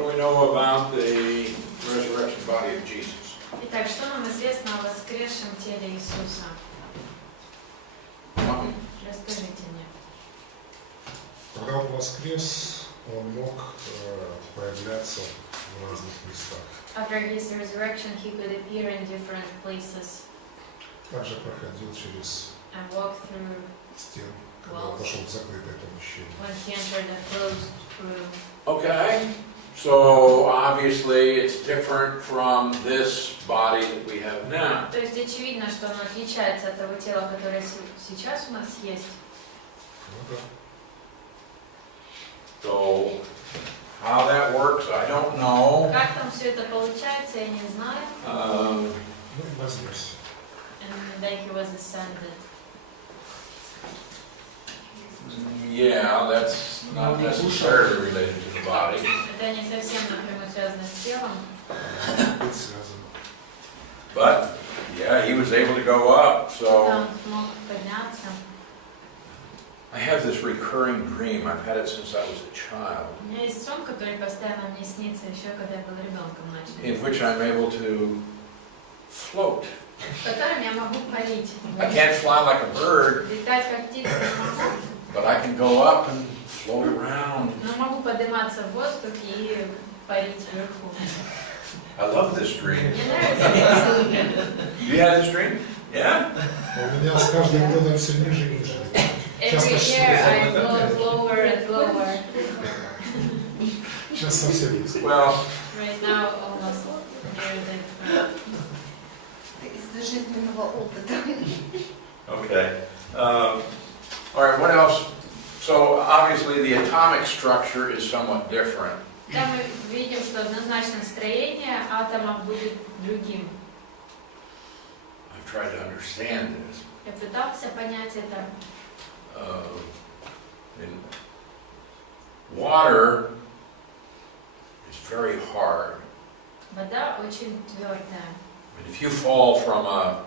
do we know about the resurrection body of Jesus? Итак, что нам известно о воскресшем теле Иисуса? Расскажите мне. Когда он воскрес, он мог появляться в разных местах. After his resurrection, he could appear in different places Также проходил через and walk through стены, когда он пошел в закрытое помещение. when he entered a closed room. Okay, so obviously it's different from this body that we have now. То есть очевидно, что оно отличается от того тела, которое сейчас у нас есть. Ну да. So how that works, I don't know. Как там все это получается, я не знаю. Ну и вознесся. And then he was ascended. Yeah, that's not necessarily related to the body. Это не совсем напрямую связано с телом. Быть связано. But, yeah, he was able to go up, so... Он мог подняться. I have this recurring dream. I've had it since I was a child, У меня есть сон, который постоянно мне снится еще, когда я был ребенком in начал. which I'm able to float. В котором я могу парить. I can't fly like a bird, Летать как птица не могу, but I can go up and float around. но могу подниматься в воздух и парить вверху. I love this dream. Мне нравится этот сон. You had this dream? Yeah? У меня с каждым годом все ниже и ниже. Every year I float lower and lower. Сейчас совсем низко. Well, Right now almost near the ground. Из жизненного опыта. okay. All right, what else? So obviously the atomic structure is somewhat different. Там мы видим, что однозначно строение атомов будет другим. I've tried to understand this. Я пытался понять это. Water is very hard. Вода очень твердая. And if you fall from a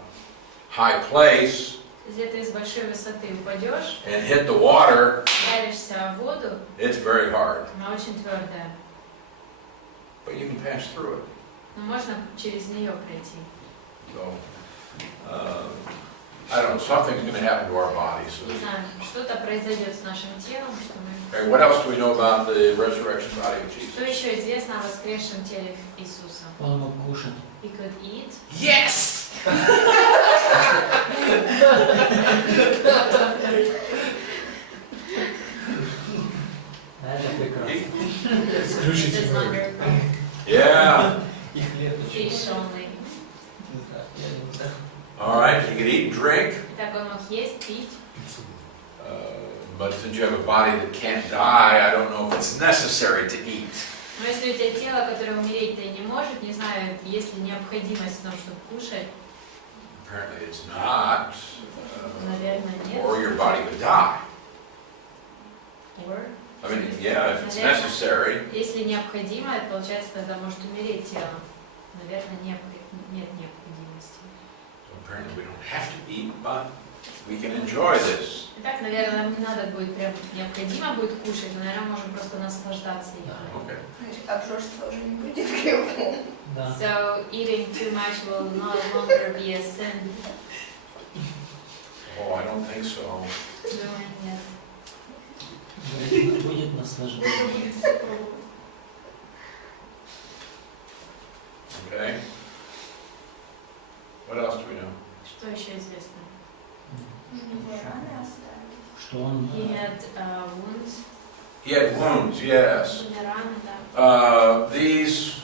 high place Где-то из большой высоты упадешь, and hit the water, ударишься о воду, it's very hard. она очень твердая. But you can pass through it. Но можно через нее пройти. So, I don't know, something's going to happen to our bodies. Не знаю, что-то произойдет с нашим телом, что мы... Okay, what else do we know about the resurrection body of Что Jesus? еще известно о воскресшем теле Иисуса? Он мог кушать. He could eat. Yes! Это прекрасно. This is Исключительно. wonderful. Yeah. И хлеб еще. Fish only. All right, you can eat and drink. Итак, он мог есть, пить. But since you have a body that can't die, I don't know if it's necessary to eat. Но если у тебя тело, которое умереть-то и не может, не знаю, есть ли необходимость в том, чтобы кушать, Apparently it's not. наверное, нет. Or your body could die. Or, I mean, yeah, if it's necessary. если необходимо, это получается, тогда может умереть тело. Наверное, нет необходимости. Apparently we don't have to eat, but we can enjoy this. Итак, наверное, нам не надо будет прям необходимо будет кушать, но, наверное, можем просто наслаждаться едой. Okay. Обжорство уже не будет грехом. Да. So eating too much will no longer be a sin. Oh, I don't think so. Думаю, нет. Будет наслаждение. Okay. What else do we know? Что еще известно? Что он... He had wounds. He had wounds, yes. Были раны, да. These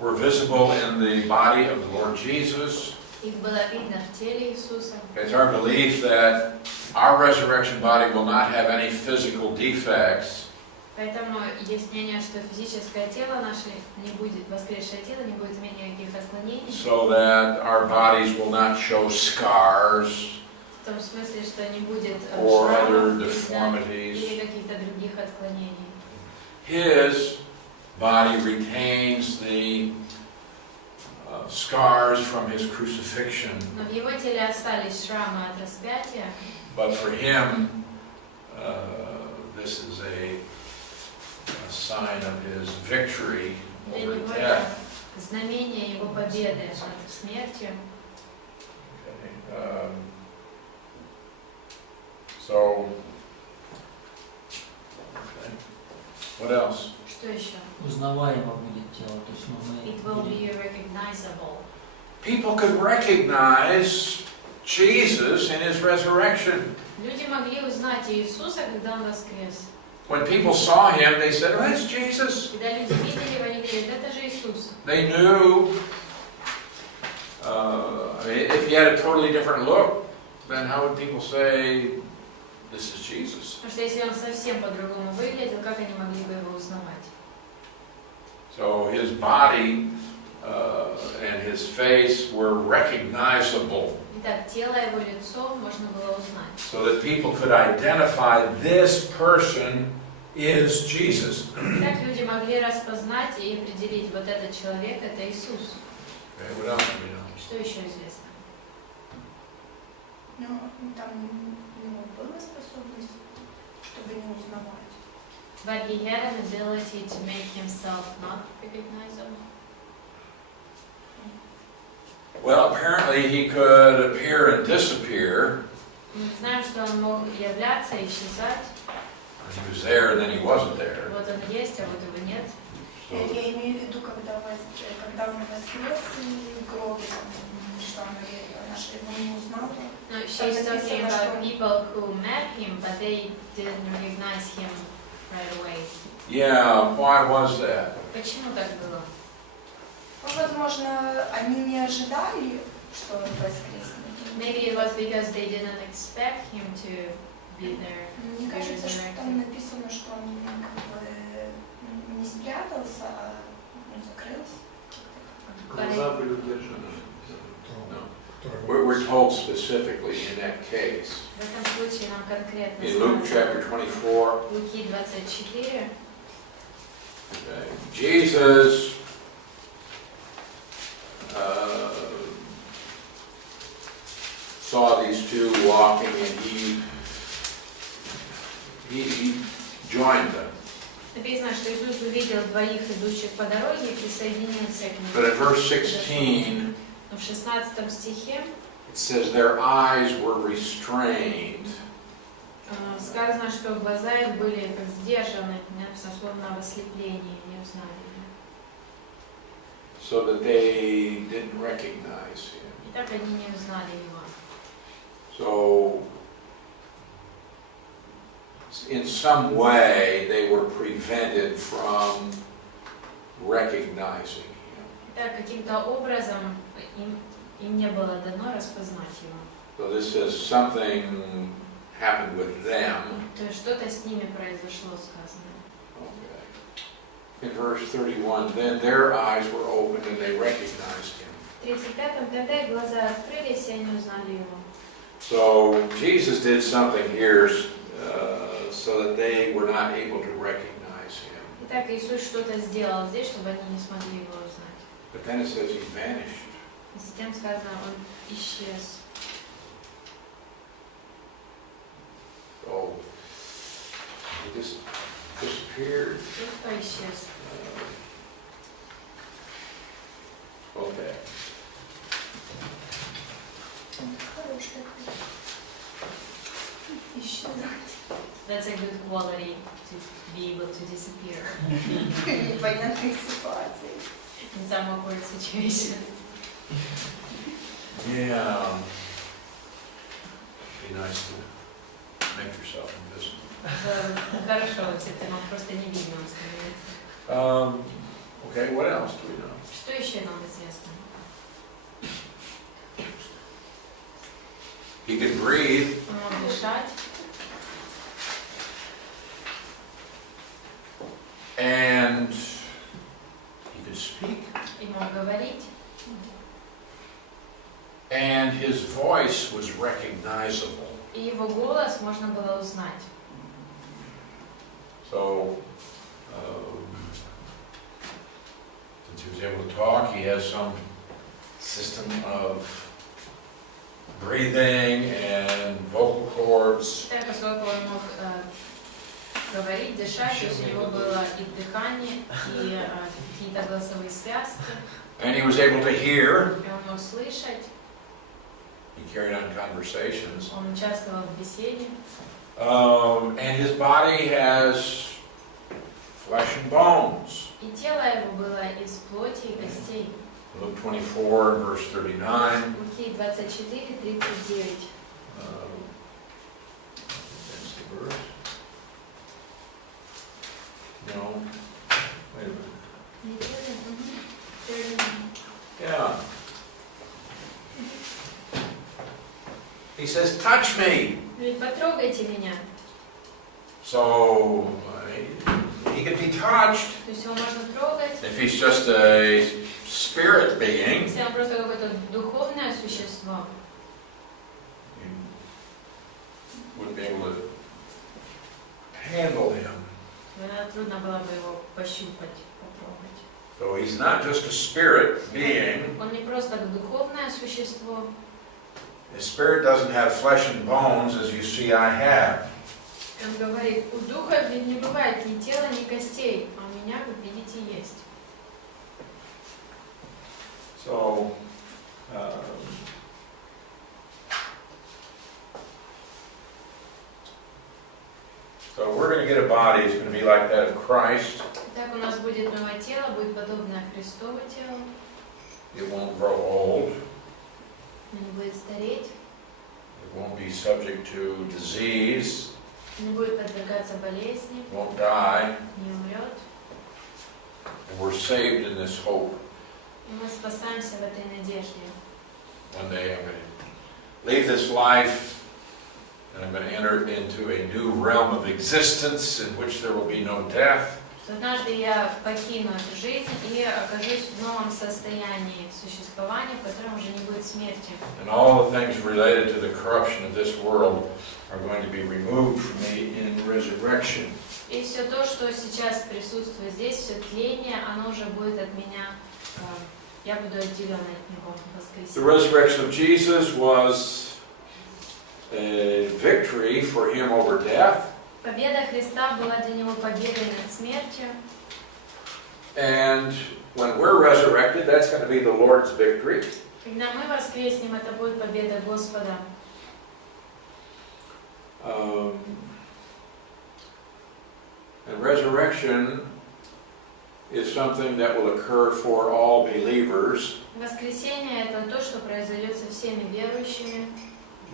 were visible in the body of the Lord Jesus. Их было видно в теле Иисуса. It's our belief that our resurrection body will not have any physical defects. Поэтому есть мнение, что физическое тело наше не будет, воскресшее тело не будет иметь никаких отклонений. So that our bodies will not show scars В том смысле, что не будет or шрамов other deformities. или каких-то других отклонений. His body retains the scars from his crucifixion, Но в его теле остались шрамы от распятия, but for him, this is a sign of his victory Для over него death. это знамение его победы над смертью. Okay. So, okay. What else? Что еще? Узнаваемо будет тело, то есть It will мы be recognizable. People could recognize Jesus in his resurrection. Люди могли узнать Иисуса, когда Он воскрес. When people saw him, they said, "Oh, that's Jesus." Когда люди видели его, они говорят, это же Иисус. They knew. I mean, if he had a totally different look, then how would people say, "This is Jesus"? Потому что если Он совсем по-другому выглядел, как они могли бы его узнавать? So his body and his face were recognizable, Итак, тело его, лицо можно было узнать. so that people could identify this person is Jesus. Так люди могли распознать и определить, вот этот человек, это Иисус. Okay, what else do we know? Что еще известно? Ну, там у него была способность, чтобы не узнавать. But he had an ability to make himself not recognizable. Well, apparently he could appear and disappear. Мы знаем, что он мог являться и исчезать. He was there and then he wasn't there. Вот он есть, а вот его нет. So, Я имею в виду, когда он воскрес и в гробе, что наши его не узнали. No, she's talking about people who met him, but they didn't recognize him right away. yeah, why was that? Почему так было? Ну, возможно, они не ожидали, что он воскреснет. Maybe it was because they didn't expect him to be there. Мне кажется, что там написано, что он как бы не спрятался, а закрылся. Глаза были удержаны. We're told specifically in that case. В этом случае нам конкретно In Luke chapter 24, Луки 24. Jesus saw these two walking and he joined them. Написано, что Иисус увидел двоих идущих по дороге и присоединился к ним. But in verse 16, В 16 стихе it says their eyes were restrained. сказано, что глаза их были как сдержаны, словно в ослеплении, не узнали. So that they didn't recognize him. И так они не узнали его. So, in some way, they were prevented from recognizing him. Итак, каким-то образом им не было дано распознать его. So this says something happened with them. То есть что-то с ними произошло, сказано. Okay. In verse 31, then their eyes were opened and they recognized him. В 35-м тогда их глаза открылись, и они узнали его. So Jesus did something here so that they were not able to recognize him. Итак, Иисус что-то сделал здесь, чтобы они не смогли его узнать. But then it says he vanished. И затем сказано, он исчез. So he just disappeared. Просто исчез. Okay. Хорошая. Исчезать. That's a good quality to be able to disappear В непонятных ситуациях. in some awkward situations. Yeah. Be nice to make yourself invisible. Хорошо, если ты мог просто невидимым становиться. Okay, what else do we know? Что еще нам известно? He could breathe. Он мог дышать, And he could speak. и мог говорить, And his voice was recognizable. и его голос можно было узнать. So, since he was able to talk, he has some system of breathing and vocal cords. Так, поскольку он мог говорить, дышать, то есть у него было и дыхание, и какие-то голосовые связки, And he was able to hear. и он мог слышать, He carried on conversations. он участвовал в беседе. And his body has flesh and bones. И тело его было из плоти и костей. Luke 24, verse 39. Луки 24, 39. That's the verse. No. Wait a minute. Yeah. He says, touch me. Говорит, потрогайте меня. So he can be touched. То есть его можно трогать. If he's just a spirit being, Если он просто какое-то духовное существо, you wouldn't be able to handle him. тогда трудно было бы его пощупать, потрогать. So he's not just a spirit being. Он не просто духовное существо. His spirit doesn't have flesh and bones as you see I have. Он говорит, у духа ведь не бывает ни тела, ни костей, а у меня, как видите, есть. So, so we're going to get a body. It's going to be like that of Christ. Итак, у нас будет новое тело, будет подобное Христово тело. It won't grow old. Оно не будет стареть, It won't be subject to disease. не будет подвергаться болезни, It won't die. не умрет. And we're saved in this hope. И мы спасаемся в этой надежде. One day I'm going to leave this life and I'm going to enter into a new realm of existence in which there will be no death. Что однажды я покину эту жизнь и окажусь в новом состоянии существования, в котором уже не будет смерти. And all the things related to the corruption of this world are going to be removed from me in resurrection. И все то, что сейчас присутствует здесь, все тление, оно уже будет от меня, я буду отделен от него в The воскресенье. resurrection of Jesus was a victory for him over death. Победа Христа была для него победой над смертью. And when we're resurrected, that's going to be the Lord's victory. Когда мы воскреснем, это будет победа Господа. And resurrection is something that will occur for all believers, Воскресение – это то, что произойдет со всеми верующими,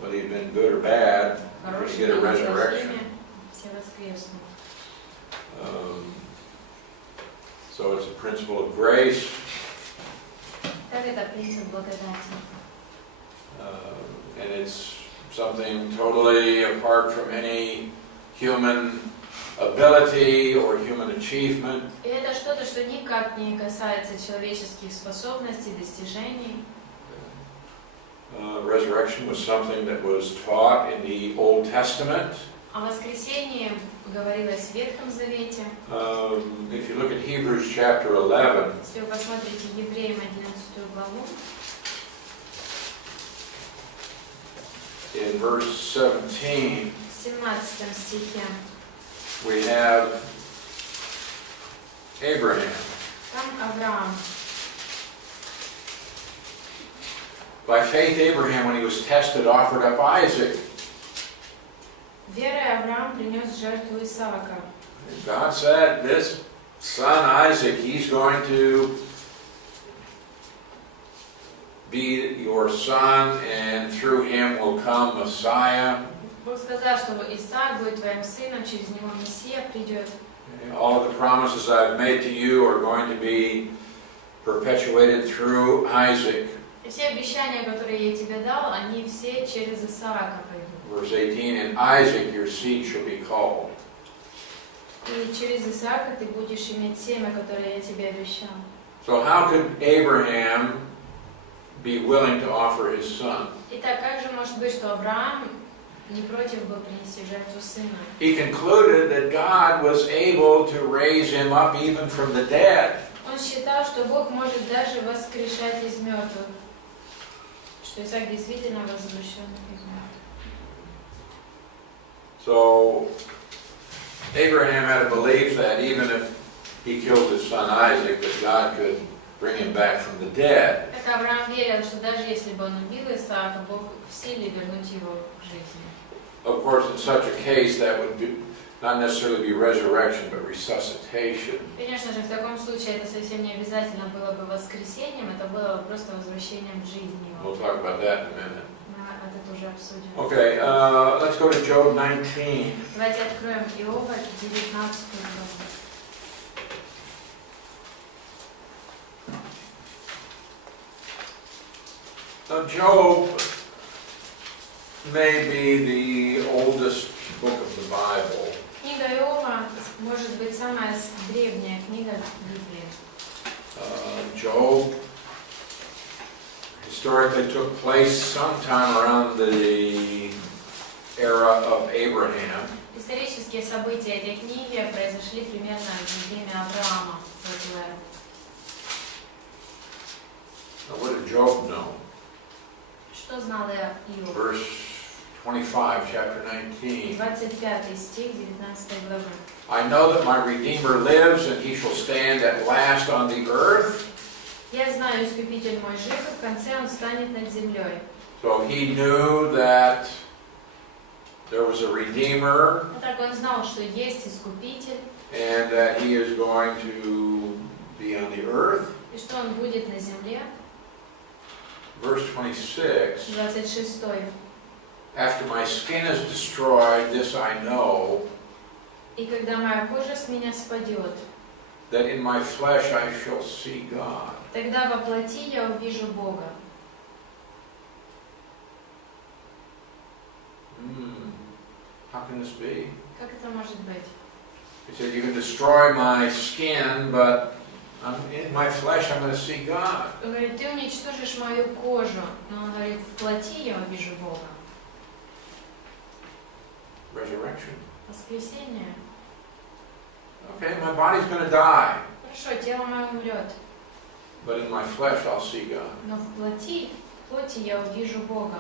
whether you've been good or bad, you're going to get хорошими a и resurrection. плохими, все воскреснут. So it's a principle of grace, Так это принцип благодати. and it's something totally apart from any human ability or human achievement. И это что-то, что никак не касается человеческих способностей, достижений. Resurrection was something that was taught in the Old Testament. О воскресении говорилось в Ветхом Завете. If you look at Hebrews chapter 11, Если вы посмотрите Евреям 11 главу, in verse 17, в 17 стихе, we have Abraham. там Авраам. By faith, Abraham, when he was tested, offered up Isaac. Верой Авраам принес жертву Исаака. God said, this son Isaac, he's going to be your son, and through him will come Messiah. Бог сказал, что Исаак будет твоим сыном, через него Мессия придет. All of the promises I've made to you are going to be perpetuated through Isaac. И все обещания, которые я тебе дал, они все через Исаака придут. Verse 18, and Isaac your seed shall be called. И через Исаака ты будешь иметь семя, которое я тебе обещал. So how could Abraham be willing to offer his son? Итак, как же может быть, что Авраам не против был принести жертву сына? He concluded that God was able to raise him up even from the dead. Он считал, что Бог может даже воскрешать из мертвых. Что Исаак действительно возвращен из мертвых. So Abraham had a belief that even if he killed his son Isaac, that God could bring him back from the dead. Так Авраам верил, что даже если бы он убил Исаака, Бог в силе вернуть его к жизни. Of course, in such a case, that would be, not necessarily be resurrection, but resuscitation. Конечно же, в таком случае это совсем не обязательно было бы воскресением, это было бы просто возвращением в жизнь его. We'll talk about that in a minute. Мы это тоже обсудим. Okay, let's go to Job 19. Давайте откроем Иова, 19 главу. Now, Job may be the oldest book of the Bible. Книга Иова может быть самая древняя книга Библии. Job historically took place sometime around the era of Abraham. Исторические события этой книги произошли примерно в время Авраама. Now, what did Job know? Что знал Иов? Verse 25, chapter 19. 25 стих 19 главы. I know that my Redeemer lives, and he shall stand at last on the earth. Я знаю, Искупитель мой жив, и в конце он станет над землей. So he knew that there was a Redeemer, Так он знал, что есть Искупитель, and that he is going to be on the earth. и что он будет на земле. Verse 26, 26. after my skin is destroyed, this I know, И когда моя кожа с меня спадет, that in my flesh I shall see God. тогда во плоти я увижу Бога. How can this be? Как это может быть? He said, you can destroy my skin, but in my flesh I'm going to see God. Он говорит, ты уничтожишь мою кожу, но он говорит, в плоти я увижу Бога. Resurrection. Воскресение. Okay, my body's going to die, Хорошо, тело мое умрет, but in my flesh I'll see God. но в плоти я увижу Бога.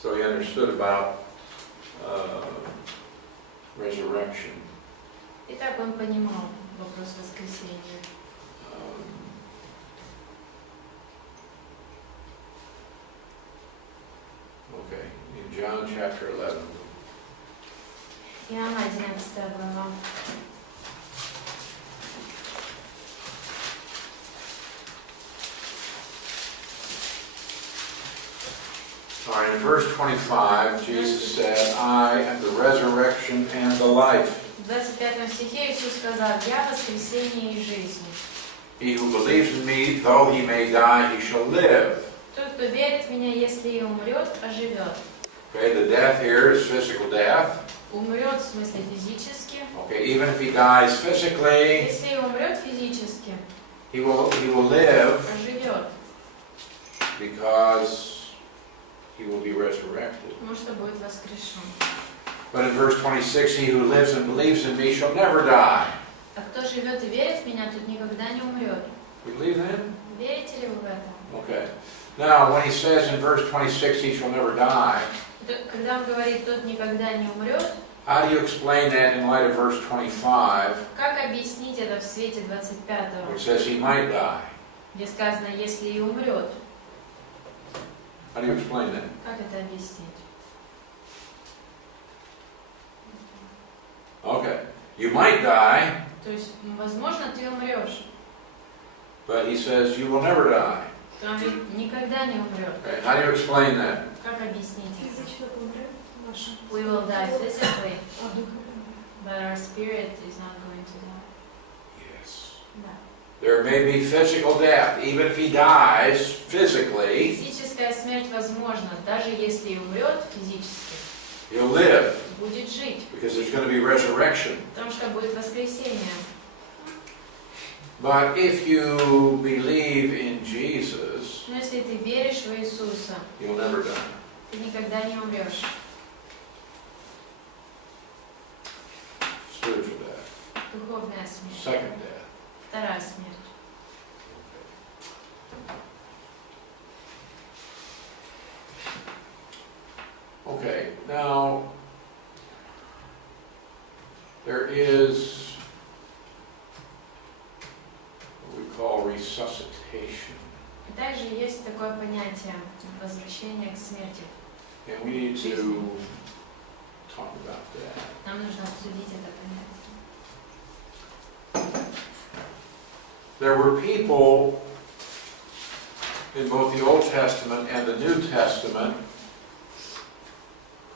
So he understood about resurrection. И так он понимал вопрос воскресения. Okay, in John chapter 11. Иоанна 11 глава. All right, in verse 25, Jesus said, I am the resurrection and the life. В 25 стихе Иисус сказал, «Я воскресение и жизнь. He who believes in me, though he may die, he shall live. Тот, кто верит в Меня, если и умрет, оживет». Okay, the death here is physical death. Умрет в смысле физически. Okay, even if he dies physically, Если и умрет физически, he will live оживет, because he will be resurrected. потому что будет воскрешен. But in verse 26, he who lives and believes in me shall never die. А кто живет и верит в Меня, тот никогда не умрет. You believe that? Верите ли вы в это? Okay. Now, when he says in verse 26, he shall never die, Когда он говорит, тот никогда не умрет, how do you explain that in light of verse 25, как объяснить это в свете 25-го, which says he might die? где сказано, если и умрет? How do you explain that? Как это объяснить? Okay. You might die, То есть, возможно, ты умрешь, but he says you will never die. то он говорит, никогда не умрет. Okay. How do you explain that? Как объяснить это? Физично умрет ваша. We will die physically, А дух? but our spirit is not going to die. Yes. Да. There may be physical death, even if he dies physically, Физическая смерть возможна, даже если и умрет физически, he'll live будет жить, because there's going to be resurrection. потому что будет воскресение. But if you believe in Jesus, Но если ты веришь в Иисуса, you'll never die. ты никогда не умрешь. Spiritual death. Духовная смерть. Second death. Вторая смерть. Okay, now, there is what we call resuscitation. И также есть такое понятие возвращения к смерти. And we need to talk about that. Нам нужно обсудить это понятие. There were people in both the Old Testament and the New Testament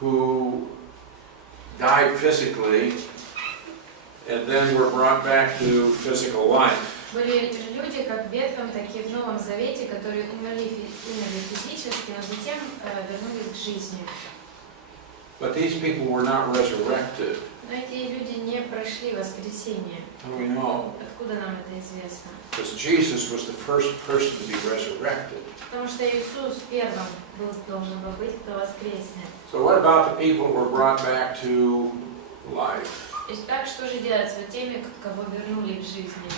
who died physically and then were brought back to physical life. Были люди, как в Ветхом, так и в Новом Завете, которые умерли физически, но затем вернулись к жизни. But these people were not resurrected. Но эти люди не прошли воскресение. How do we know? Откуда нам это известно? Because Jesus was the first person to be resurrected. Потому что Иисус первым должен был быть, кто воскреснет. So what about the people who were brought back to life? Итак, что же делать с теми, кого вернули к жизни?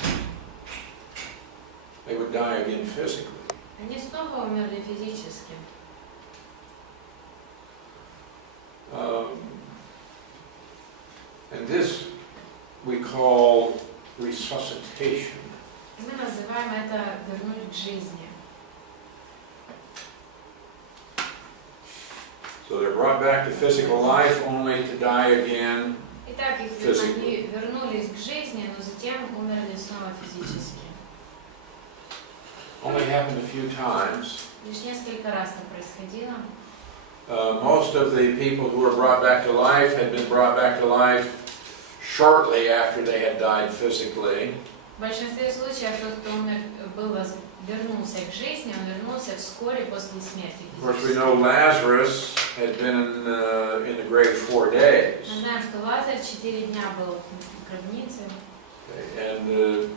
They would die again physically. Они снова умерли физически. And this we call resuscitation. И мы называем это вернуть к жизни. So they're brought back to physical life only to die again. Итак, их вернулись к жизни, но затем умерли снова физически. Only happened a few times. Лишь несколько раз это происходило. Most of the people who were brought back to life had been brought back to life shortly after they had died physically. В большинстве случаев тот, кто вернулся к жизни, он вернулся вскоре после смерти. Of course, we know Lazarus had been in the grave 4 days. Мы знаем, что Лазарь 4 дня был в гробнице. And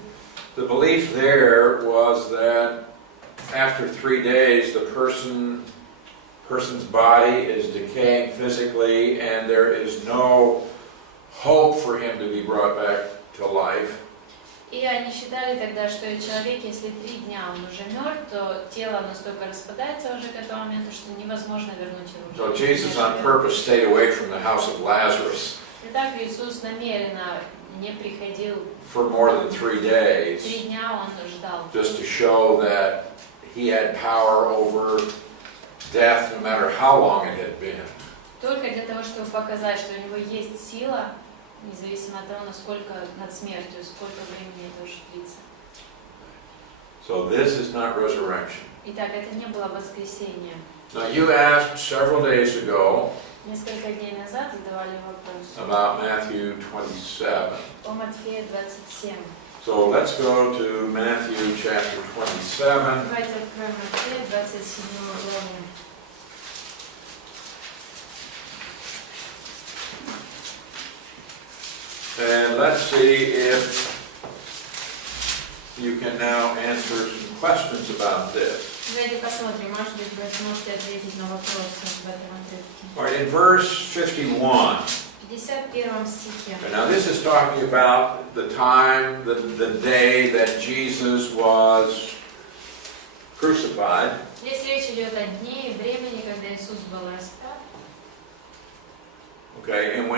the belief there was that after 3 days, the person's body is decaying physically, and there is no hope for him to be brought back to life. И они считали тогда, что человек, если 3 дня он уже мертв, то тело настолько распадается уже к этому моменту, что невозможно вернуть его. So Jesus on purpose stayed away from the house of Lazarus. Итак, Иисус намеренно не приходил. For more than 3 days. 3 дня он ждал. Just to show that he had power over death, no matter how long it had been. Только для того, чтобы показать, что у него есть сила, независимо от того, насколько над смертью, сколько времени это уже длится. So this is not resurrection. Итак, это не было воскресение. Now you asked several days ago Несколько дней назад задавали вопрос about Matthew 27. о Матфея 27. So let's go to Matthew chapter 27. Давайте откроем Матфея 27 главу. And let's see if you can now answer some questions about this. Давайте посмотрим, может быть, вы сможете ответить на вопросы в этом отрывке. All right, in verse 51. В 51 стихе. And now this is talking about the time, the day that Jesus was crucified. Здесь речь идет о дне и времени, когда Иисус был распят. Okay, and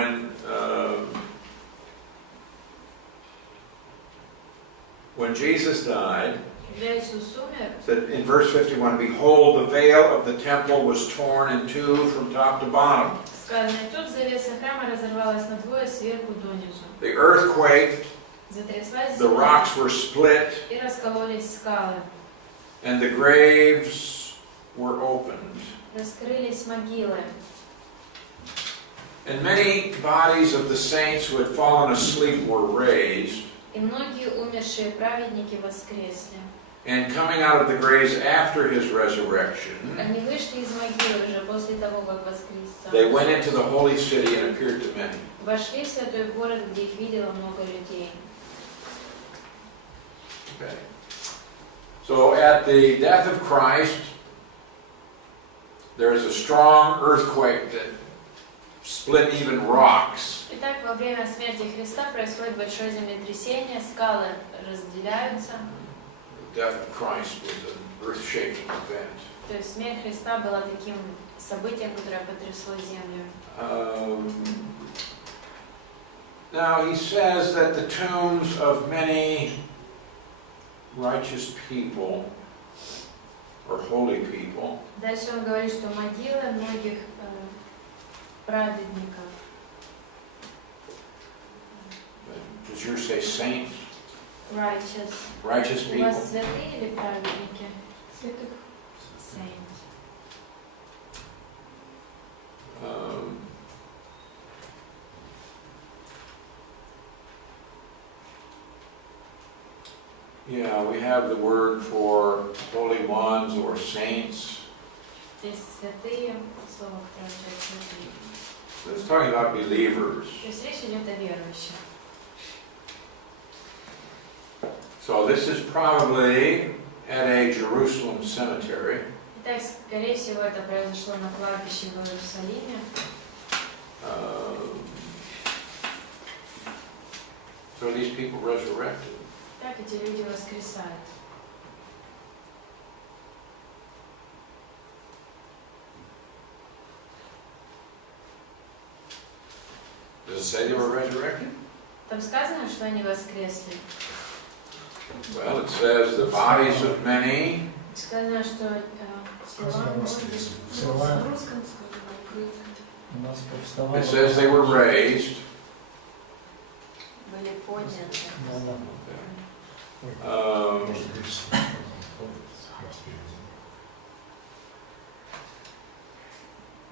when Jesus died, Когда Иисус умер, that in verse 51, behold, the veil of the temple was torn in two from top to bottom. сказано, и тут завеса храма разорвалась надвое сверху донизу. The earth quaked, Затряслась the земля, rocks were split, и раскололись скалы. and the graves were opened. Раскрылись могилы. And many bodies of the saints who had fallen asleep were raised. И многие умершие праведники воскресли. And coming out of the graves after his resurrection, Они вышли из могилы уже после того, как воскрес сам. they went into the holy city and appeared to many. Вошли в святой город, где их видело много людей. Okay. So at the death of Christ, there is a strong earthquake that split even rocks. Итак, во время смерти Христа происходит большое землетрясение, скалы разделяются. The death of Christ was an earth-shaking event. То есть смерть Христа была таким событием, которое потрясло землю. Now he says that the tombs of many righteous people or holy people. Дальше он говорит, что могилы многих праведников. Does yours say saints? Righteous. Righteous У people. вас святые или праведники? Святых. Saints. Yeah, we have the word for holy ones or saints. Здесь святые, слово, которое означает святые. So it's talking about believers. То есть речь идет о верующих. So this is probably at a Jerusalem cemetery. Итак, скорее всего, это произошло на кладбище в Иерусалиме. So these people resurrected. Так эти люди воскресают. Does it say they were resurrected? Там сказано, что они воскресли. Well, it says the bodies of many. Сказано, что Сказано тела воскрес. многих Всела. В русском сказано «укрыты». У нас повставало. It says they were raised. были подняты. Может быть,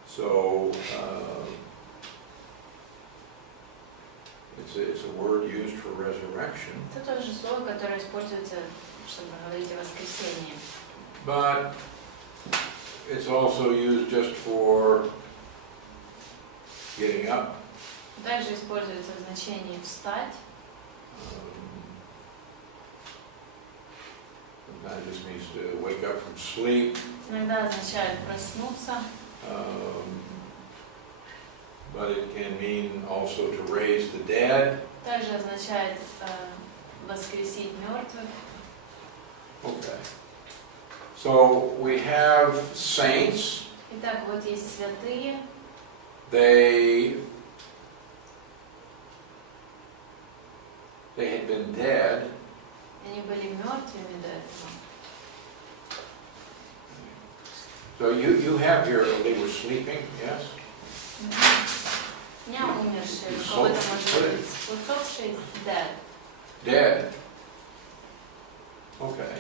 So it's a word used for resurrection. Это тоже слово, которое используется, чтобы говорить о воскресении. But it's also used just for getting up. Также используется в значении встать. Sometimes it just means to wake up from sleep. Иногда означает проснуться. But it can mean also to raise the dead. Также означает воскресить мертвых. Okay. So we have saints. Итак, вот есть святые. They had been dead. Они были мертвыми до этого. So you have here, they were sleeping, yes? Не умершие. Кого это может быть? Усопший, dead. Dead. Okay.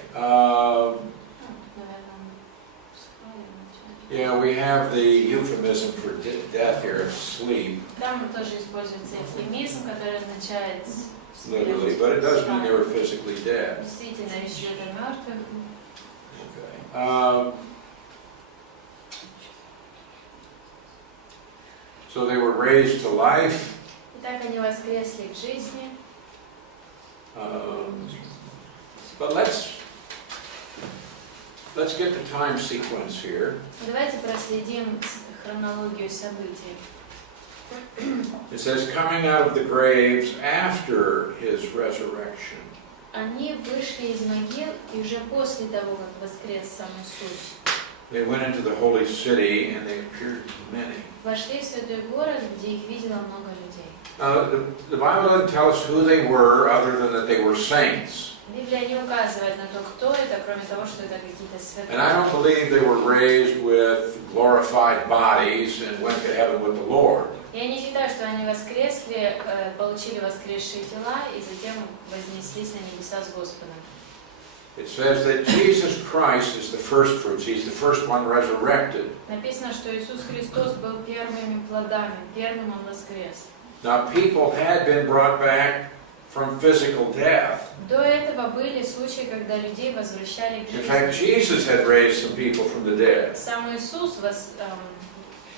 Yeah, we have the euphemism for death here, sleep, Там тоже используется эвфемизм, который означает literally, but it does mean they were physically dead. действительно речь идет о мертвых. Okay. So they were raised to life. Итак, они воскресли к жизни. But let's get the time sequence here. Давайте проследим хронологию событий. It says coming out of the graves after his resurrection. Они вышли из могил, и уже после того, как воскрес сам Иисус, They went into the holy city and they appeared to many. вошли в святой город, где их видело много людей. The Bible doesn't tell us who they were other than that they were saints. Библия не указывает на то, кто это, кроме того, что это какие-то And I don't святые. believe they were raised with glorified bodies and went to heaven with the Lord. Я не считаю, что они воскресли, получили воскресшие тела и затем вознеслись на небеса с Господом. It says that Jesus Christ is the first fruits. He's the first one resurrected. Написано, что Иисус Христос был первыми плодами, первым Он воскрес. Now people had been brought back from physical death. До этого были случаи, когда людей возвращали к In fact, жизни. Jesus had raised some people from the dead, Сам Иисус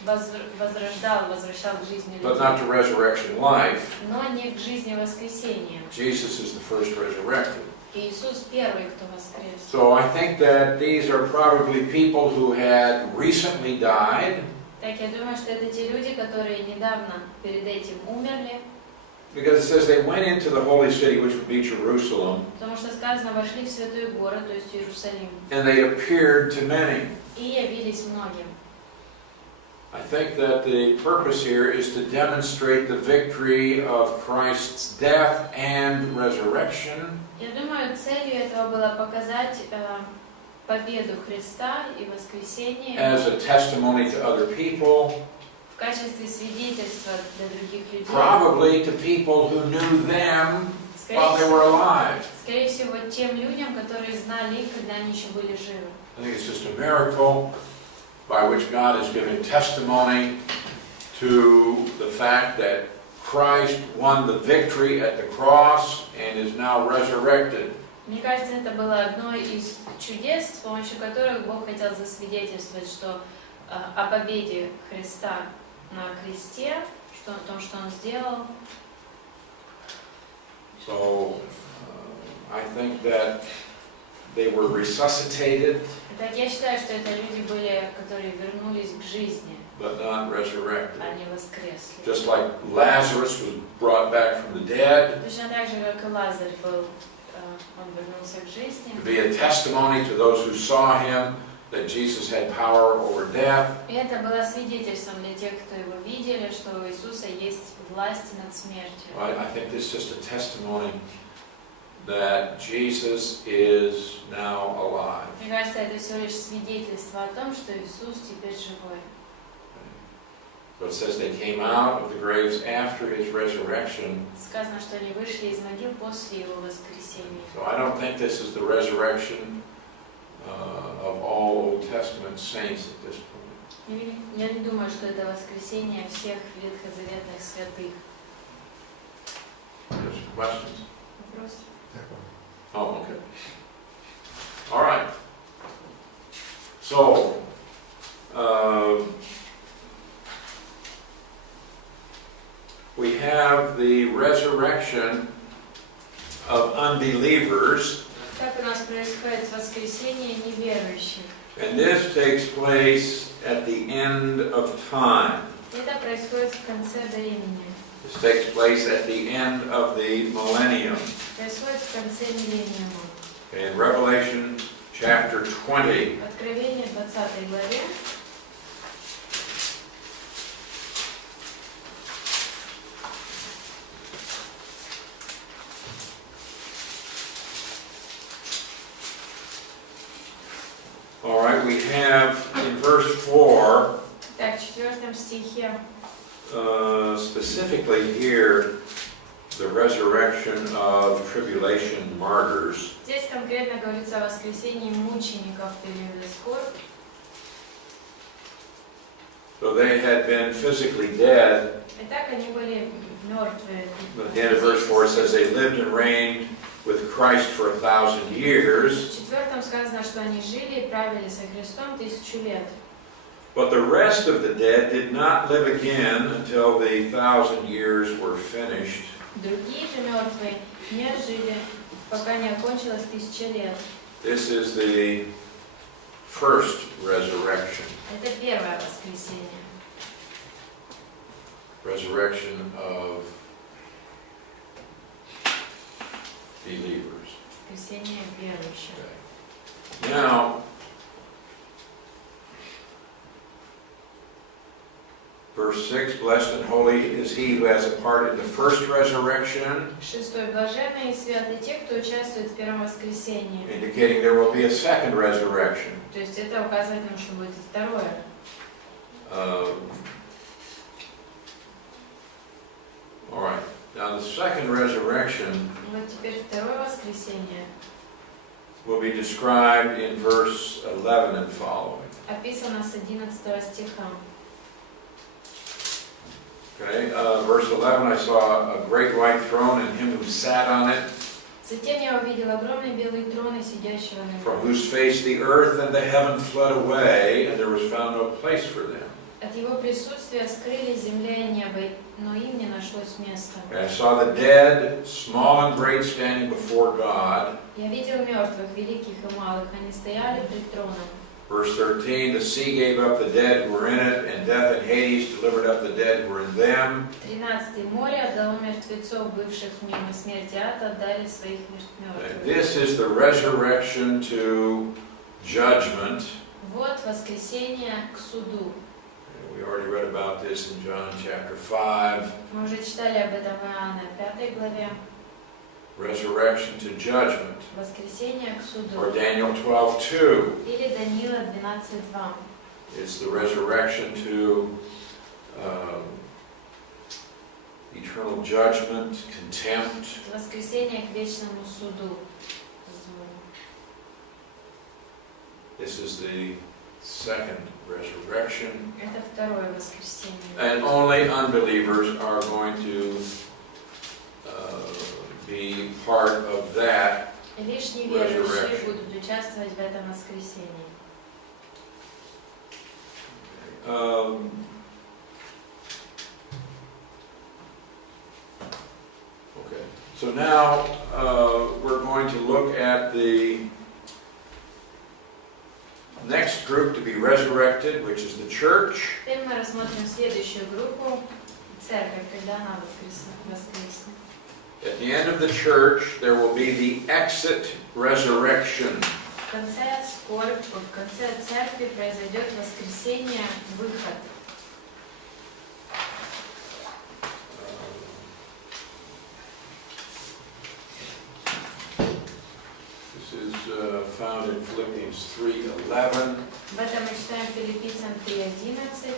возвращал к жизни but not людей, to resurrection life. но не к жизни воскресения. Jesus is the first resurrected. И Иисус первый, кто воскрес. So I think that these are probably people who had recently died, Так я думаю, что это те люди, которые недавно перед этим умерли, because it says they went into the holy city, which would be Jerusalem, потому что сказано, вошли в святой город, то есть Иерусалим, and they appeared to many. и явились многим. I think that the purpose here is to demonstrate the victory of Christ's death and resurrection Я думаю, целью этого было показать победу Христа и воскресение as a testimony to other people, в качестве свидетельства для других людей. probably to people who knew them while they Скорее were всего, alive. скорее всего, тем людям, которые знали их, когда они еще были живы. I think it's just a miracle by which God is giving testimony to the fact that Christ won the victory at the cross and is now resurrected. Мне кажется, это было одно из чудес, с помощью которых Бог хотел засвидетельствовать, что о победе Христа на кресте, что о том, что Он сделал. So I think that they were resuscitated, Итак, я считаю, что это люди были, которые вернулись к жизни, but not resurrected. а не воскресли. Just like Lazarus was brought back from the dead, Точно так же, как и Лазарь был, он вернулся к жизни. to be a testimony to those who saw him that Jesus had power over death. И это было свидетельством для тех, кто его видели, что у Иисуса есть власть над смертью. I think this is just a testimony that Jesus is now alive. Мне кажется, это всего лишь свидетельство о том, что Иисус теперь живой. So it says they came out of the graves after his resurrection. Сказано, что они вышли из могил после его воскресения. So I don't think this is the resurrection of all Old Testament saints at this point. Я не думаю, что это воскресение всех ветхозаветных святых. There's some questions? Вопрос? Oh, okay. All right. So, we have the resurrection of unbelievers, Как у нас происходит воскресение неверующих? and this takes place at the end of time. Это происходит в конце времени. This takes place at the end of the millennium. Происходит в конце миллениума. In Revelation chapter 20, Откровение 20 главе. all right, we have in verse 4, Так, в 4 стихе specifically here, the resurrection of tribulation martyrs. здесь конкретно говорится о воскресении мучеников в периоде скорби. So they had been physically dead. Итак, они были мертвые. But at the end of verse 4 it says they lived and reigned with Christ for 1,000 years. В 4 сказано, что они жили и правили со Христом 1000 лет. But the rest of the dead did not live again until the 1,000 years were finished. Другие же мертвые не жили, пока не окончилось 1000 лет. This is the first resurrection. Это первое воскресение. Resurrection of believers. Воскресение верующих. Now, verse 6, blessed and holy is he who has a part in the first resurrection, 6. Блаженные и святые те, кто участвует в первом воскресении. indicating there will be a second resurrection. То есть это указывает нам, что будет второе. All right. Now the second resurrection Вот теперь второе воскресение will be described in verse 11 and following. описано с 11 стиха. Okay, verse 11, I saw a great white throne and him who sat on it, Затем я увидел огромный белый трон и сидящего на from нем. whose face the earth and the heaven fled away, and there was found no place for them. От его присутствия скрылись земля и небо, но им не нашлось места. And I saw the dead, small and great, standing before God. Я видел мертвых, великих и малых, они стояли пред троном. Verse 13, the sea gave up the dead who were in it, and death and Hades delivered up the dead who were in them. 13. Море отдало мертвецов, бывших мимо смерти ада, отдали своих мертвых. This is the resurrection to judgment. Вот воскресение к суду. We already read about this in John chapter 5. Мы уже читали об этом в Иоанна 5 главе. Resurrection to judgment. Воскресение к суду. Or Daniel 12:2. Или Даниила 12:2. It's the resurrection to eternal judgment, contempt. Воскресение к вечному суду. This is the second resurrection. Это второе воскресение. And only unbelievers are going to be part of that. И лишь неверующие будут участвовать в этом воскресении. Okay, so now we're going to look at the next group to be resurrected, which is the church. Теперь мы рассмотрим следующую группу, церковь, когда она воскреснет. At the end of the church, there will be the exit resurrection. В конце церкви произойдет воскресение, выход. This is found in Philippians 3:11. В этом мы читаем Филиппийцам 3:11.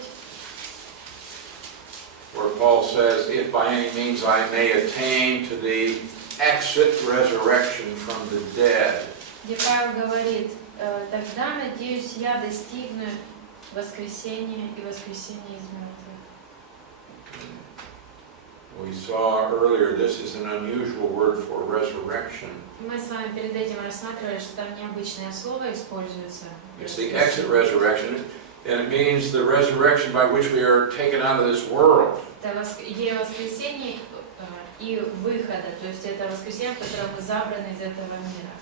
Where Paul says, if by any means I may attain to the exit resurrection from the dead. Где Павел говорит, тогда, надеюсь, я достигну воскресения и воскресения из мертвых. We saw earlier, this is an unusual word for resurrection. Мы с вами перед этим рассматривали, что там необычное слово используется. It's the exit resurrection, and it means the resurrection by which we are taken out of this world. Это идея воскресения и выхода, то есть это воскресенье, в котором мы забраны из этого мира.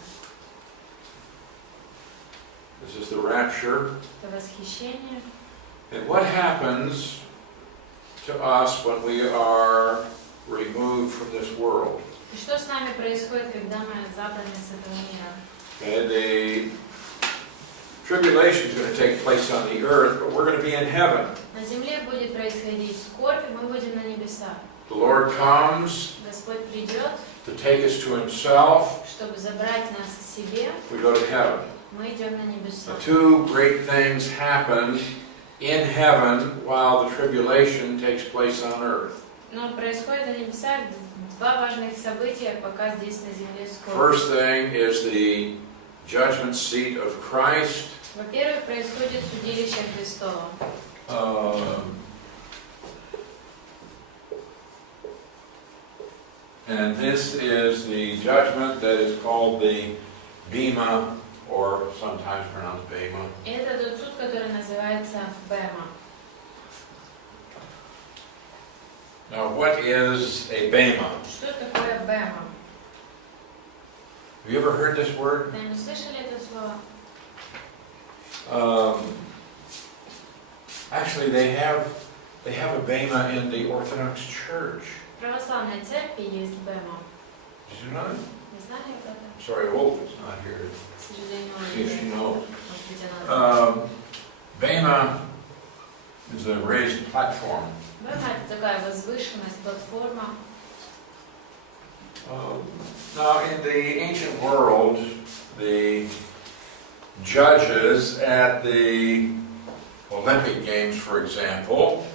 This is the rapture. Это восхищение. And what happens to us when we are removed from this world? И что с нами происходит, когда мы забраны с этого мира? And the tribulation is going to take place on the earth, but we're going to be in heaven. На земле будет происходить скорбь, и мы будем на небесах. The Lord comes Господь придет, to take us to Himself. чтобы забрать нас к себе. We go to heaven. Мы идем на небеса. Now, two great things happen in heaven while the tribulation takes place on earth. Но происходит на небесах два важных события, пока здесь на земле скорбь. First thing is the judgment seat of Christ. Во-первых, происходит судилище Христово. And this is the judgment that is called the Bema, or sometimes pronounced Bema. И это тот суд, который называется Бема. Now, what is a Bema? Что такое Бема? Have you ever heard this word? Вы слышали это слово? Actually, they have a Bema in the Orthodox Church. В православной церкви есть Бема. Did you know that? Не знали об этом? Sorry, Wolf is not here. К сожалению, See if she knows. может быть, она... Bema is a raised platform. Бема — это такая возвышенность, платформа. Now, in the ancient world, the judges at the Olympic Games, for example,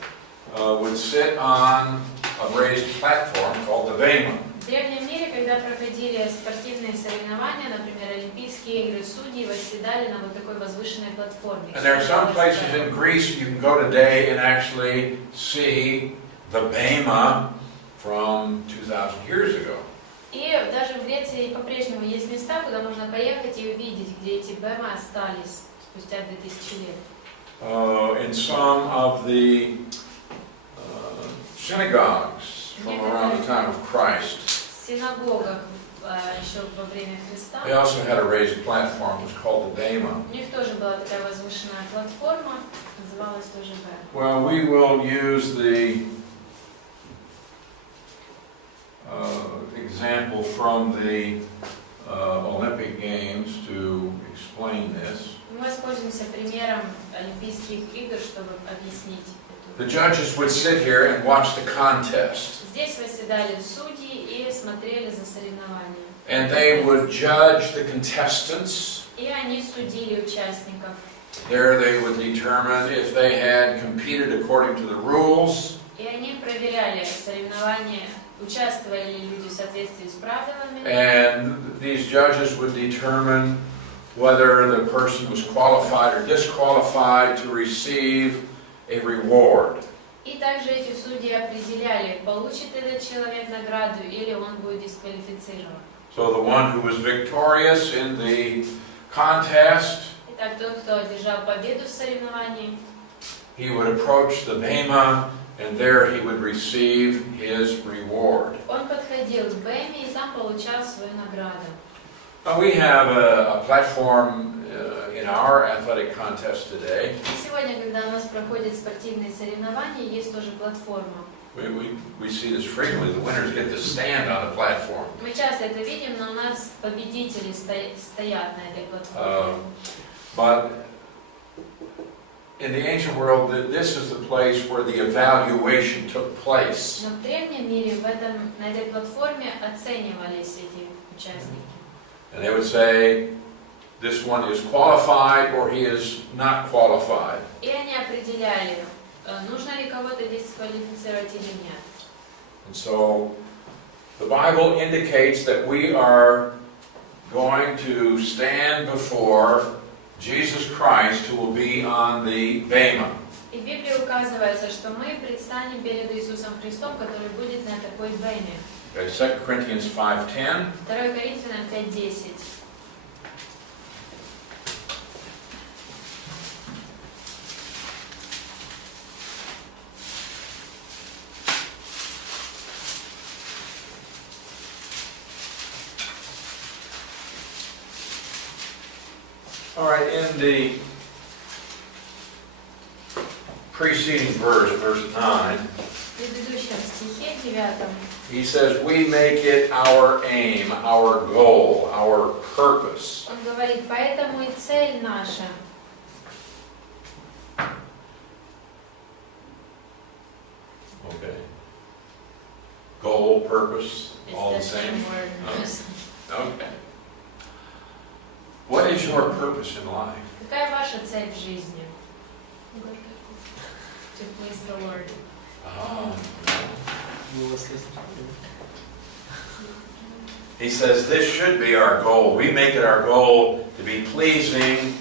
would sit on a raised platform called the Bema. В древнем мире, когда проходили спортивные соревнования, например, Олимпийские игры, судьи восседали на вот такой возвышенной платформе. And there are some places in Greece you can go today and actually see the Bema from 2,000 years ago. И даже в Греции по-прежнему есть места, куда можно поехать и увидеть, где эти бемы остались спустя 2000 лет. In some of the synagogues from around the time of Christ, В синагогах еще во время Христа they also had a raised platform. It was called the Bema. у них тоже была такая возвышенная платформа, называлась тоже Бема. Well, we will use the example from the Olympic Games to explain this. Мы воспользуемся примером Олимпийских игр, чтобы объяснить The judges would sit here and watch the contest. Здесь восседали судьи и смотрели за соревнованием. And they would judge the contestants. И они судили участников. There they would determine if they had competed according to the rules. И они проверяли соревнования, участвовали ли люди в соответствии с правилами. And these judges would determine whether the person was qualified or disqualified to receive a reward. И также эти судьи определяли, получит этот человек награду или он будет дисквалифицирован. So the one who was victorious in the contest, Итак, тот, кто одержал победу в соревновании, he would approach the bema, and there he would receive his reward. он подходил к бэме и там получал свою награду. We have a platform in our athletic contest today. И сегодня, когда у нас проходят спортивные соревнования, есть тоже платформа. We see this frequently. The winners get to stand on the platform. Мы часто это видим, но у нас победители стоят на этой платформе. But in the ancient world, this is the place where the evaluation took place. Но в древнем мире на этой платформе оценивались эти участники. And they would say, this one is qualified or he is not qualified. И они определяли, нужно ли кого-то дисквалифицировать или нет. And so the Bible indicates that we are going to stand before Jesus Christ, who will be on the bema. И в Библии указывается, что мы предстанем перед Иисусом Христом, который будет на такой бэме. Okay, 2 Corinthians 5:10. 2 Коринфянам 5:10. All right, in the preceding verse 9, В предыдущем стихе 9 he says, we make it our aim, our goal, our purpose. он говорит, поэтому и цель наша. Okay. Goal, purpose, It's all the the same? word. Okay. What is your purpose in life? Какая ваша цель в жизни? To please the Lord. Oh. Было слышно. He says this should be our goal. We make it our goal to be pleasing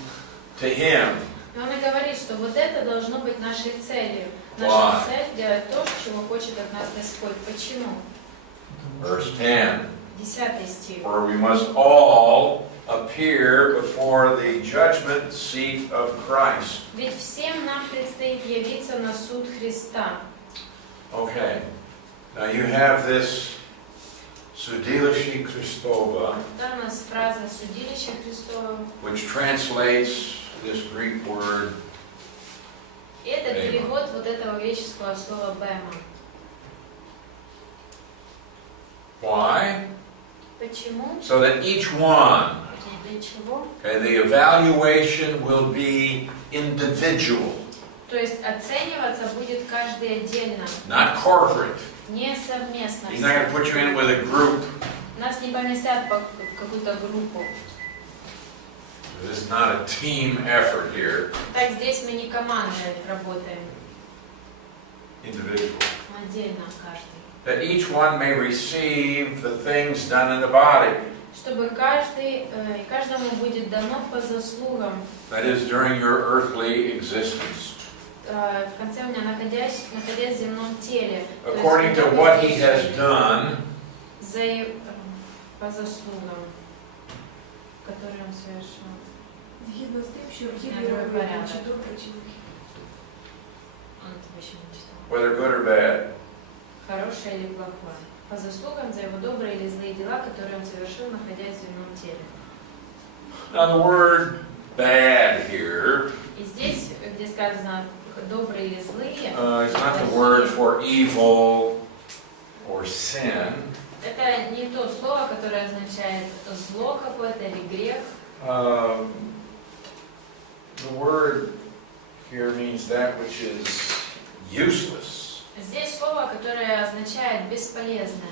to Him. И он и говорит, что вот это должно быть нашей целью. Why? Наша цель делать то, чего хочет от нас Господь. Почему? Verse 10. 10 стих. For we must all appear before the judgment seat of Christ. Ведь всем нам предстоит явиться на суд Христа. Okay. Now you have this судилище Христово, Да, у нас фраза «судилище Христово». which translates this Greek word. И это Бема. перевод вот этого греческого слова «бема». Why? Почему? So that each one, Для чего? okay, the evaluation will be individual, То есть оцениваться будет каждый отдельно, not corporate. не совместно. He's not going to put you in with a group. Нас не поместят в какую-то группу. This is not a team effort here. Так, здесь мы не командой работаем, Individual. отдельно каждый. That each one may receive the things done in the body. Чтобы каждому будет дано по заслугам. That is during your earthly existence. В конце у меня находясь в земном теле. According to what he has done, По заслугам, которые он совершил. Згідно з тим, що Я другий порядок. чи добре, чи Он это вообще не читал. whether good or bad. Хорошее или плохое. По заслугам за его добрые или злые дела, которые он совершил, находясь в земном теле. Now the word bad here И здесь, где сказано добрые или злые, is not the word for evil or sin. это не то слово, которое означает зло какое-то или грех. The word here means that which is useless. Здесь слово, которое означает «бесполезное».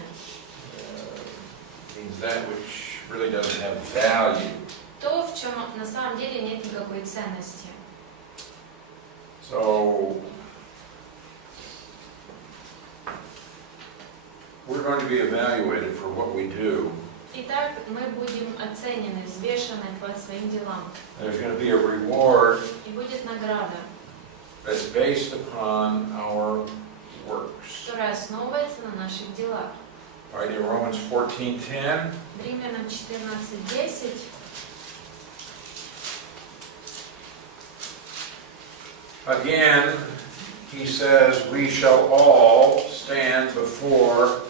Means that which really doesn't have value. То, в чем на самом деле нет никакой ценности. So, we're going to be evaluated for what we do. Итак, мы будем оценены, взвешены по своим делам. There's going to be a reward И будет награда, that's based upon our works. которая основывается на наших делах. All right, in Romans 14:10, Римлянам 14:10. again, he says, we shall all stand before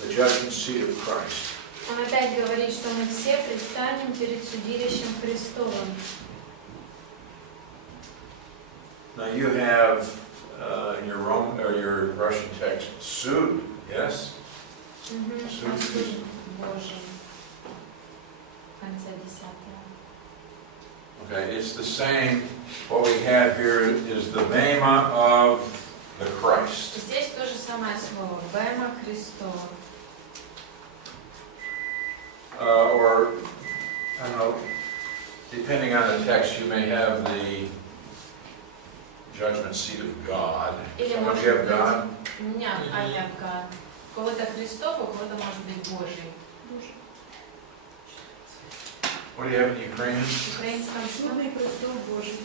the judgment seat of Christ. Он опять говорит, что мы все предстанем перед судилищем Христовым. Now you have in your Roman or your Russian text, suit, yes? Суд Божий. В конце 10. Okay, it's the same. What we have here is the bema of the Christ. Здесь то же самое слово. Бема Христова. Or, I don't know, depending on the text, you may have the judgment seat of God. Или Some of может you have быть, God. у меня Авиагад. У кого-то Христов, у кого-то может быть Божий. What do you have in Ukrainian? В украинском Судный престол Божий.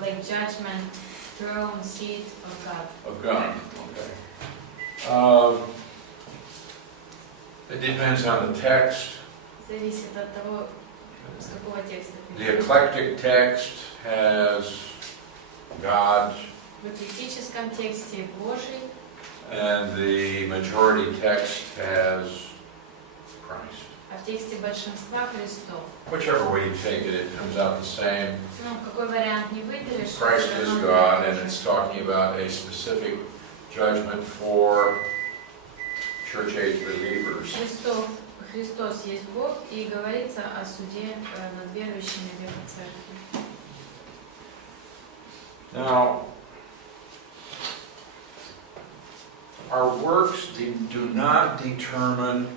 like judgment, throne, seat of God. Of God, okay. It depends on the text. Зависит от того, с какого текста ты The берешь. eclectic text has God, В эклектическом тексте Божий, and the majority text has Christ. а в тексте большинства Христов. Whichever way you take it, it comes out the same. Ну, какой вариант не выберешь? Christ всё is равно God, будет and it's talking about a specific judgment for church age believers. Христос есть Бог, и говорится о суде над верующими в века церкви. Now, our works do not determine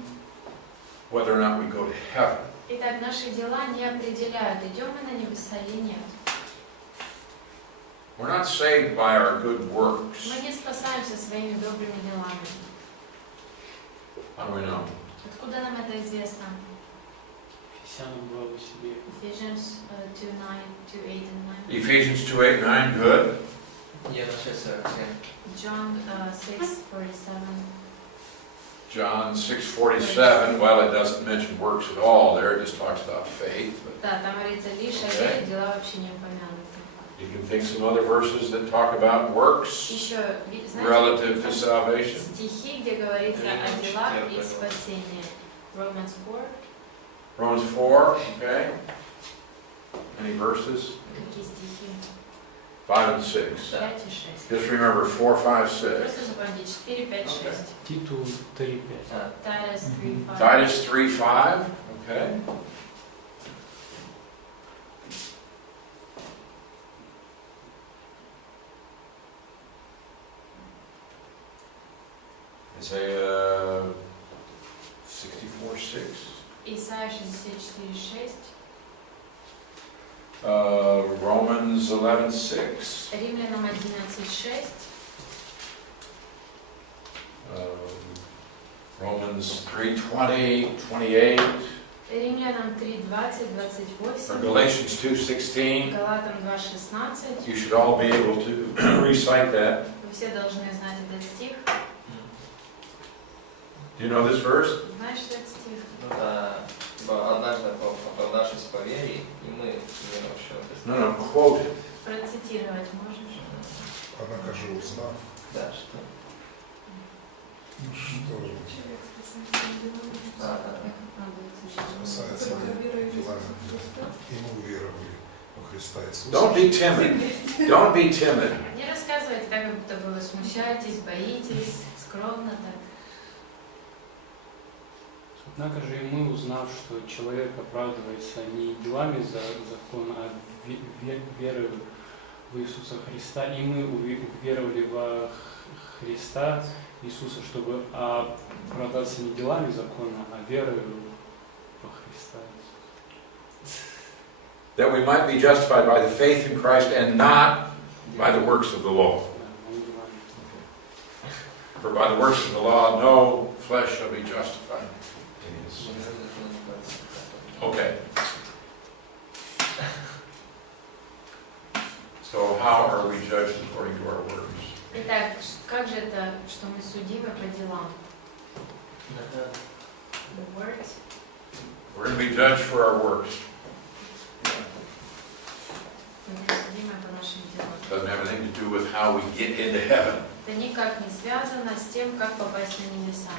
whether or not we go to heaven. Итак, наши дела не определяют, идем мы на небеса или нет. We're not saved by our good works. Мы не спасаемся своими добрыми делами. How do we know? Откуда нам это известно? Ефесянам главу себе. Ephesians 2:9, 2:8 and 9. Ephesians 2:8-9, good. Я на 6:47. John 6:47. John 6:47, well, it doesn't mention works at all there, it just talks about faith. But Да, там говорится лишь о вере, дела вообще не упомянуты. you can think some other verses that talk about works Еще, знаете, relative to salvation. стихи, где говорится о делах и спасении. Romans 4. Romans 4, okay. Any verses? Какие стихи? 5 and 6. 5 и 6. Just remember 4, 5, 6. Просто запомните 4, 5, 6. Титул 3:5. Titus 3:5. Titus 3:5, okay. Isaiah 64:6. Исайя 64:6. Romans 11:6. Римлянам 11:6. Romans 3:20-28. Римлянам 3:20, 28. Galatians 2:16. Галатам 2:16. You should all be able to recite that. Вы все должны знать этот стих. Do you know this verse? Знаешь этот стих? Ну да, типа однажды оправдавшись по вере, и мы не вообще. No, quote it. Процитировать можешь? Однако же узнав, Да, что? что же спасается делами, и мы уверовали во Христа Иисуса. Don't be timid. Don't be timid. Не рассказывайте так, как будто бы вы смущаетесь, боитесь, скромно так. Однако же и мы, узнав, что человек оправдывается не делами за закон, а верою в Иисуса Христа, и мы уверовали во Христа Иисуса, чтобы оправдаться не делами закона, а верой во Христа. That we might be justified by the faith in Christ and not by the works of the law. For by the works of the law, no flesh shall be justified. Okay. So how are we judged according to our works? Итак, как же это, что мы судимы по делам? The words. We're going to be judged for our works. Мы судимы по нашим делам. Doesn't have anything to do with how we get into heaven. Это никак не связано с тем, как попасть на небеса.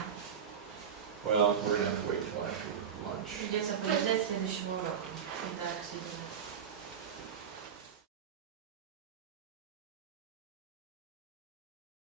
Well, we're going to have to wait till after lunch. Придется подождать следующего урока, когда обсудим.